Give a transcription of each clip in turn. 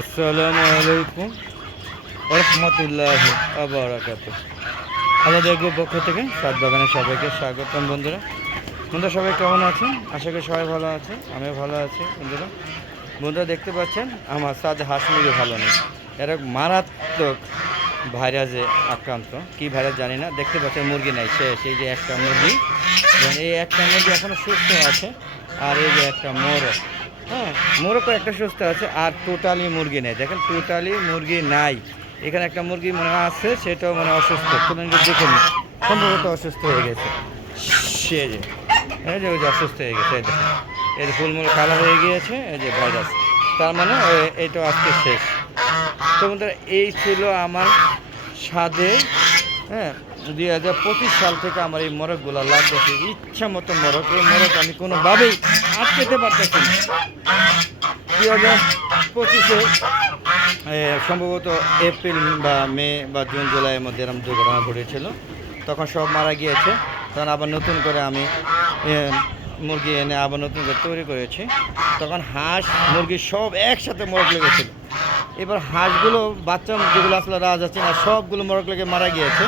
আসসালামু আলাইকুম রহমতুল্লাহ আবরাকাত আমাদের গ্রুপ পক্ষ থেকে সাত বাগানের সবাইকে স্বাগতম বন্ধুরা। বন্ধুরা, সবাই কেমন আছেন? আশা করি সবাই ভালো আছে আমিও ভালো আছি বন্ধুরা। বন্ধুরা, দেখতে পাচ্ছেন, আমার সাদ হাসমিরও ভালো নেই। এরা মারাত্মক ভাইরাসে আক্রান্ত। কি ভাইরাস জানি না। দেখতে পাচ্ছেন, মুরগি নাই, শেষ। এই যে একটা মুরগি এবং এই একটা মুরগি এখনও সুস্থ আছে, আর এই যে একটা মোরগ। হ্যাঁ মোরগও একটা সুস্থ আছে আর টোটালি মুরগি নেই। দেখেন, টোটালি মুরগি নাই। এখানে একটা মুরগি মনে হয় আছে, সেটাও মানে অসুস্থ। চলুন একটু দেখে নিই সম্ভবত অসুস্থ হয়ে গেছে। সে যে, এই যে, ওই যে অসুস্থ হয়ে গেছে, এই দেখেন এই যে ফুলমুল কালা হয়ে গিয়েছে, এই যে ভাইরাস তার মানে এ- এইটা আজকে শেষ। তো বন্ধুরা, এই ছিল আমার স্বাদে হ্যাঁ দুই হাজার পঁচিশ সাল থেকে আমার এই মোরগগুলো লাগতেছে, ইচ্ছা মতো মোরগ এই মোরগ আমি কোনোভাবেই আটকেতে পারতেছি দুই হাজার পঁচিশে সম্ভবত এপ্রিল বা মে বা জুন, জুলাইয়ের মধ্যে এরকম দুর্ঘটনা ঘটেছিল। তখন সব মারা গিয়েছে। তখন আবার নতুন করে আমি মুরগি এনে আবার নতুন করে তৈরি করেছি। তখন হাঁস, মুরগি সব একসাথে মোরগ লেগেছিল। এবার হাঁসগুলো, বাচ্চা যেগুলো আসলে রাজ আছে না সবগুলো মোরগ লেগে মারা গিয়েছে।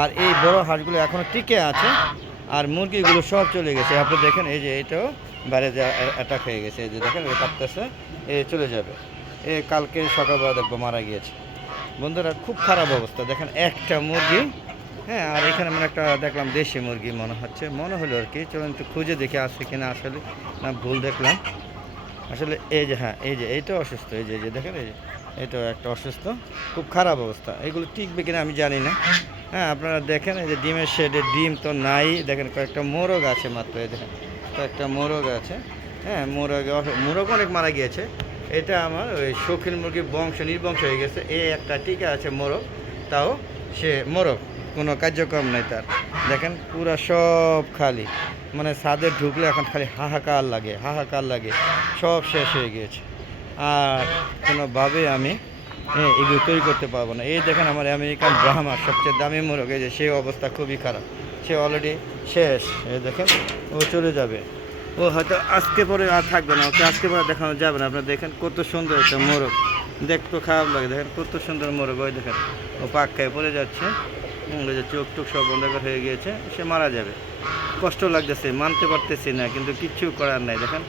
আর এই বড় হাঁসগুলো এখনও টিকে আছে, আর মুরগিগুলো সব চলে গেছে। আপনি দেখেন, এই যে এটাও বাইরে অ্যাটাক হয়ে গেছে। এই যে দেখেন, এই কাঁপতেছে এ চলে যাবে। এ কালকে সকালবেলা দেখব মারা গিয়েছে। বন্ধুরা, খুব খারাপ অবস্থা। দেখেন, একটা মুরগি হ্যাঁ আর এখানে মানে একটা দেখলাম দেশি মুরগি মনে হচ্ছে। মনে হলো আর কি, চলুন একটু খুঁজে দেখে আসছে কিনা আসলে, না ভুল দেখলাম। আসলে এই যে হ্যাঁ এই যে এইটা অসুস্থ। এই যে এই যে, দেখেন, এই যে, এটাও একটা অসুস্থ। খুব খারাপ অবস্থা। এগুলো টিকবে কিনা আমি জানি না। হ্যাঁ আপনারা দেখেন এই যে ডিমের শেডে ডিম তো নাই। দেখেন কয়েকটা মোরগ আছে মাত্র, এই দেখেন, কয়েকটা মোরগ আছে। হ্যাঁ মোরগ মোরগ অনেক মারা গিয়েছে। এটা আমার ওই শৌখিন মুরগির বংশ, নির্বংশ হয়ে গেছে। এই একটা টিকা আছে মোরগ, তাও সে মোরগ, কোনো কার্যক্রম নাই তার। দেখেন, পুরা সব খালি। মানে ছাদে ঢুকলে এখন খালি হাহাকার লাগে হাহাকার লাগে। সব শেষ হয়ে গিয়েছে। আর কোনোভাবে আমি হ্যাঁ এগুলো তৈরি করতে পারব না। এই দেখেন আমার আমেরিকান ব্রাহ্মা সবচেয়ে দামি মোরগ, এই যে সেই অবস্থা খুবই খারাপ। সে অলরেডি শেষ, এই দেখেন, ও চলে যাবে। ও হয়তো আজকে পরে আর থাকবে না, ওকে আজকে পরে দেখানো যাবে না। আপনারা দেখেন কত সুন্দর একটা মোরগ। দেখতে খারাপ লাগে, দেখেন কত সুন্দর মোরগ, ওই দেখেন, ও পাক খায় পড়ে যাচ্ছে। যে চোখ টুক সব অন্ধকার হয়ে গিয়েছে, সে মারা যাবে। কষ্ট লাগতেছে, মানতে পারতেছি না, কিন্তু কিচ্ছু করার নাই, দেখেন।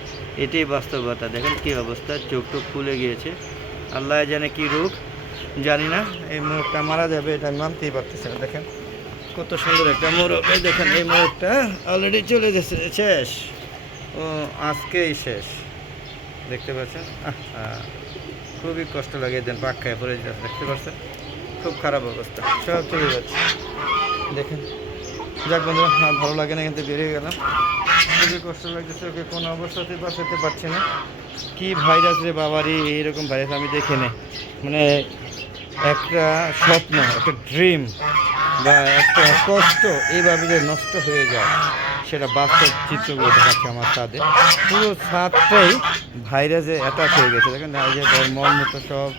এটাই বাস্তবতা, দেখেন কি অবস্থা, চোখ টুক ফুলে গিয়েছে। আল্লাহ জানে কি রোগ, জানি না। এই মোরগটা মারা যাবে, এটা মানতেই পারতেছি না, দেখেন। কত সুন্দর একটা মোরগ। এই দেখেন, এই মোরগটা অলরেডি চলে গেছে, শেষ। ও, আজকেই শেষ। দেখতে পাচ্ছেন? খুবই কষ্ট লাগে দেন, পাক খায় পড়ে যাচ্ছে দেখতে পাচ্ছেন? খুব খারাপ অবস্থা, সব চলে যাচ্ছে। দেখেন, যাক বন্ধুরা ভালো লাগে না কিন্তু বেরিয়ে গেলাম। খুবই কষ্ট লাগতেছে ওকে কোনো অবস্থাতে বাঁচাতে পারছি না। কি ভাইরাস রে বাবারই এইরকম ভাইরাস আমি দেখে নেই। মানে একটা স্বপ্ন, একটা ড্রিম বা একটা কষ্ট এইভাবে যে নষ্ট হয়ে যায়, সেটা বাস্তব চিত্রগুলো দেখাচ্ছে আমার ছাদে। পুরো ছাদটাই ভাইরাসে অ্যাটাক হয়ে গেছে। দেখেন এই যে মন মতো সব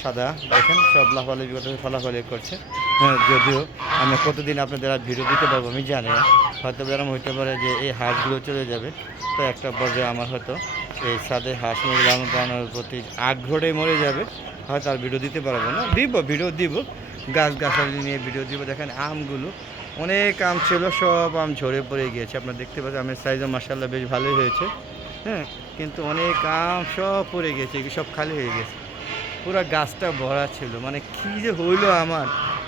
সাদা, দেখেন সব লাফালাফি করতে, ফলাফলি করছে। হ্যাঁ যদিও আমি কতদিন আপনাদের আর ভিডিও দিতে পারব আমি জানি না। হয়তো এরকম হইতে পারে যে এই হাঁসগুলো চলে যাবে, তো একটা পর্যায়ে আমার হয়তো এই সাদে হাঁস মুরগি লালন পালনের প্রতি আগ্রহটাই মরে যাবে। হয়তো আর ভিডিও দিতে পারব না। দিব ভিডিও দিব। গাছ গাছালি নিয়ে ভিডিও দিব। দেখেন আমগুলো, অনেক আম ছিল, সব আম ঝরে পড়ে গিয়েছে। আপনারা দেখতে পাচ্ছেন, আমের সাইজও মাসাল্লাহ বেশ ভালোই হয়েছে। হ্যাঁ কিন্তু অনেক আম সব পড়ে গেছে এগুলো সব খালি হয়ে গেছে পুরো গাছটা ভরা ছিল। মানে কি যে হইল আমার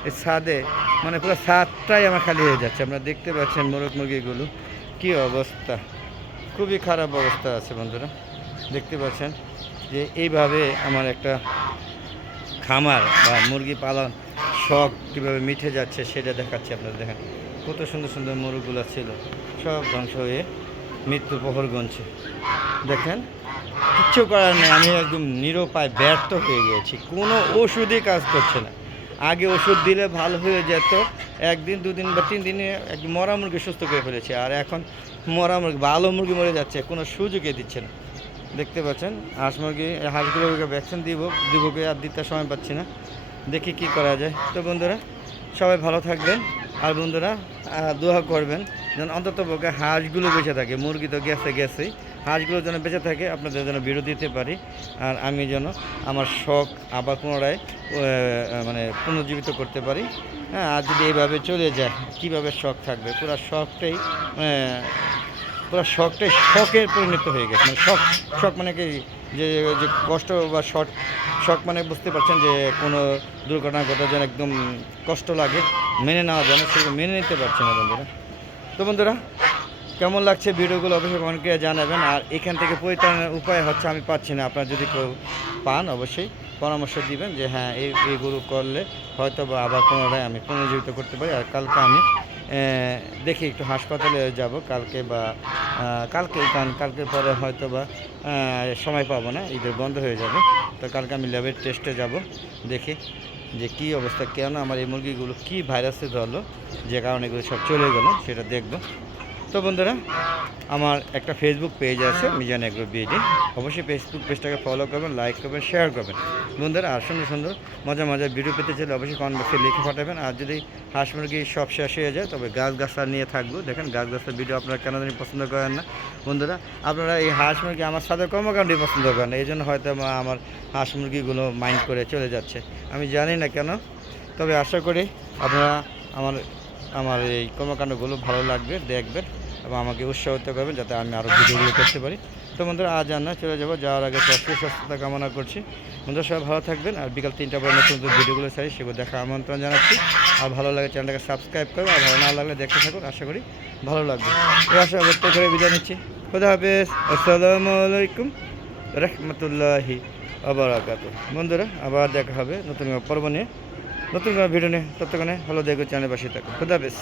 এই ছাদে মানে পুরো ছাদটাই আমার খালি হয়ে যাচ্ছে। আপনারা দেখতে পাচ্ছেন মোরগ মুরগিগুলো। কি অবস্থা। খুবই খারাপ অবস্থা আছে বন্ধুরা। দেখতে পাচ্ছেন যে এইভাবে আমার একটা খামার বা মুরগি পালন শখ কীভাবে মিঠে যাচ্ছে সেটা দেখাচ্ছে আপনারা দেখেন। কত সুন্দর সুন্দর মুরগগুলো ছিল, সব ধ্বংস হয়ে মৃত্যু প্রহর গুনছে। দেখেন, কিচ্ছু করার নেই, আমি একদম নিরুপায় ব্যর্থ হয়ে গিয়েছি কোনো ওষুধই কাজ করছে না। আগে ওষুধ দিলে ভালো হয়ে যেত। একদিন, দুদিন বা তিন দিনে এক মরা মুরগি সুস্থ করে ফেলেছে। আর এখন মরা মুরগি, ভালো মুরগি মরে যাচ্ছে, কোনো সুযোগই দিচ্ছে না। দেখতে পাচ্ছেন, হাঁস মুরগি, হাঁসগুলোকে ভ্যাকসিন দিব দিব আর দিতে সময় পাচ্ছি না। দেখি কি করা যায়। তো বন্ধুরা, সবাই ভালো থাকবেন। আর বন্ধুরা দোয়া করবেন যেন অন্তত পক্ষে হাঁসগুলো বেঁচে থাকে। মুরগি তো গেছে, গেছেই। হাঁসগুলো যেন বেঁচে থাকে, আপনাদের যেন ভিডিও দিতে পারি। আর আমি যেন আমার শখ আবার পুনরায় মানে পুনর্জীবিত করতে পারি। হ্যাঁ আর যদি এইভাবে চলে যায়, কীভাবে শখ থাকবে? পুরো শখটাই পুরো শখটাই শখের পরিণত হয়ে গেছে। মানে শখ শখ মানে কি? যে যে কষ্ট বা শখ শখ মানে বুঝতে পারছেন যে কোনো দুর্ঘটনা ঘটে যেন একদম কষ্ট লাগে, মেনে নেওয়া যায় না সেরকম মেনে নিতে পারছে না বন্ধুরা। তো বন্ধুরা কেমন লাগছে ভিডিওগুলো অবশ্যই কমেন্টকে জানাবেন। আর এখান থেকে পরিত্রাণের উপায় হচ্ছে আমি পাচ্ছি না। আপনারা যদি কেউ পান অবশ্যই পরামর্শ দিবেন যে হ্যাঁ এই এইগুলো করলে হয়তো বা আবার পুনরায় আমি পুনর্জীবিত করতে পারি। আর কালকে আমি দেখি একটু হাসপাতালে যাব কালকে বা কালকে কারণ কালকের পরে হয়তো বা সময় পাবো না, ঈদের বন্ধ হয়ে যাবে। তো কালকে আমি ল্যাবের টেস্টে যাব, দেখি যে কি অবস্থা, কেন আমার এই মুরগিগুলো কি ভাইরাসে ধরলো, যে কারণে এগুলো সব চলে গেলো, সেটা দেখব। তো বন্ধুরা, আমার একটা ফেসবুক পেজ আছে, মিজান এগ্রো বিডি অবশ্যই ফেসবুক পেজটাকে ফলো করবেন লাইক করবেন শেয়ার করবেন। বন্ধুরা, আর সুন্দর সুন্দর মজা মজার ভিডিও পেতে চাইলে অবশ্যই কমেন্ট বক্সে লিখে পাঠাবেন। আর যদি হাঁস মুরগি সব শেষ হয়ে যায়, তবে গাছ গাছটা নিয়ে থাকব। দেখেন গাছ গাছটার ভিডিও আপনারা কেন জানি পছন্দ করেন না। বন্ধুরা, আপনারা এই হাঁস মুরগি আমার সাথে কর্মকাণ্ডই পছন্দ করেন এই জন্য হয়তো আমার হাঁস মুরগিগুলো মাইন্ড করে চলে যাচ্ছে। আমি জানি না কেন, তবে আশা করি আপনারা আমার আমার এই কর্মকাণ্ডগুলো ভালো লাগবে, দেখবেন। এবং আমাকে উৎসাহিত করবেন যাতে আমি আরও ভিডিওগুলো করতে পারি। তো বন্ধুরা, আজ আর না চলে যাব যাওয়ার আগে স্বাস্থ্য সুস্থতা কামনা করছি। বন্ধুরা, সবাই ভালো থাকবেন আর বিকাল তিনটা পরে নতুন নতুন ভিডিওগুলো চাই, সেগুলো দেখা আমন্ত্রণ জানাচ্ছি। আর ভালো লাগে চ্যানেলটাকে সাবস্ক্রাইব করবে আর ভালো না লাগলে দেখতে থাকুন। আশা করি ভালো লাগবে। এই আশা ব্যক্ত করে বিদায় নিচ্ছি। খুদা হাফেজ। আসসালামু আলাইকুম রহমতুল্লাহি আবরাকাত বন্ধুরা, আবার দেখা হবে নতুন পর্ব নিয়ে। নতুন ভিডিও নিয়ে। ততক্ষণে ভালো দেখো চ্যানেল পাশে থাকুন খুদা হাফেজ।